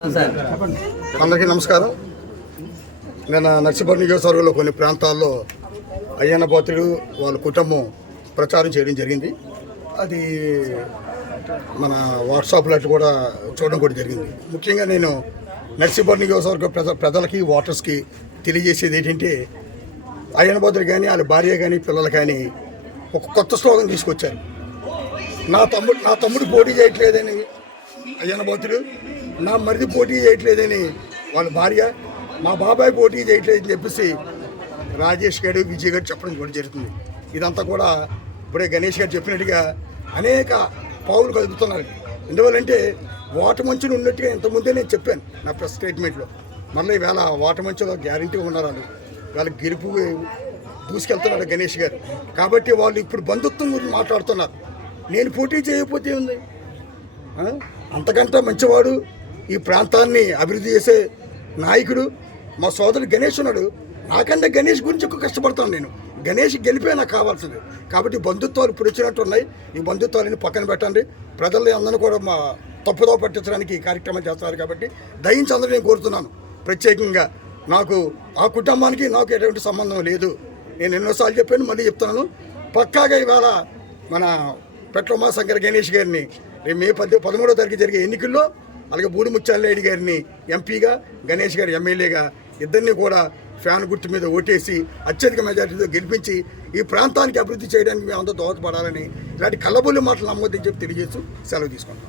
Sir అందరికీ నమస్కారం. నేను నర్సీపట్నం నియోజకవర్గంలో కొన్ని ప్రాంతాల్లో అయ్యన్న పాత్రుడు వాళ్ళ కుటుంబం ప్రచారం చేయడం జరిగింది. అది మన వాట్సాప్లో కూడా చూడడం కూడా జరిగింది. ముఖ్యంగా నేను నర్సీపట్నం నియోజకవర్గ ప్రజ ప్రజలకి ఓటర్స్కి తెలియజేసేది ఏంటంటే అయ్యన్న పాత్రుడు కానీ వాళ్ళ భార్య కానీ పిల్లలు కానీ ఒక కొత్త స్లోగన్ తీసుకొచ్చారు. నా తమ్ముడు నా తమ్ముడు పోటీ చేయట్లేదని అయ్యన్న పాత్రుడు నా మరిది పోటీ చేయట్లేదని వాళ్ళ భార్య మా బాబాయ్ పోటీ చేయట్లేదని చెప్పేసి రాజేష్ గారు విజయ్ గారు చెప్పడం కూడా జరుగుతుంది. ఇదంతా కూడా ఇప్పుడే గణేష్ గారు చెప్పినట్టుగా అనేక పావులు కదుపుతున్నారు. ఎందువల్లంటే ఓట మంచులు ఉన్నట్టుగా ఇంతకుముందే నేను చెప్పాను నా ప్రెస్ స్టేట్మెంట్లో. మళ్ళీ ఈవేళ ఓట మంచులో గ్యారంటీ ఉన్నారు వాళ్ళు. వాళ్ళకి గెలుపు దూసుకెళ్తున్నాడు గణేష్ గారు. కాబట్టి వాళ్ళు ఇప్పుడు బంధుత్వం గురించి మాట్లాడుతున్నారు. నేను పోటీ చేయకపోతే ఉంది అంతకంటే మంచివాడు ఈ ప్రాంతాన్ని అభివృద్ధి చేసే నాయకుడు మా సోదరుడు గణేష్ ఉన్నాడు. నాకంటే గణేష్ గురించి ఎక్కువ కష్టపడతాను నేను. గణేష్ గెలిపే నాకు కావాల్సింది. కాబట్టి బంధుత్వాలు ఇప్పుడు వచ్చినట్టు ఉన్నాయి. ఈ బంధుత్వాలని పక్కన పెట్టండి. ప్రజల్ని అందరూ కూడా మా తప్పుదో పట్టించడానికి ఈ కార్యక్రమం చేస్తున్నారు కాబట్టి దయించి అందరూ నేను కోరుతున్నాను. ప్రత్యేకంగా నాకు ఆ కుటుంబానికి నాకు ఎటువంటి సంబంధం లేదు. నేను ఎన్నోసార్లు చెప్పాను మళ్ళీ చెప్తున్నాను. పక్కాగా ఇవాళ మన పెట్రోమా శంకర్ గణేష్ గారిని రేపు మే పది పదమూడో తారీఖు జరిగే ఎన్నికల్లో అలాగే బూడిముత్యాలరెడ్డి గారిని ఎంపీగా గణేష్ గారు ఎమ్మెల్యేగా ఇద్దరిని కూడా ఫ్యాన్ గుర్తు మీద ఓటేసి అత్యధిక మెజార్టీతో గెలిపించి ఈ ప్రాంతానికి అభివృద్ధి చేయడానికి మేము అందరూ దోహదపడాలని ఇలాంటి కళ్ళబొల్లి మాటలు నమ్మొద్దని చెప్పి తెలియజేస్తూ సెలవు తీసుకుంటాం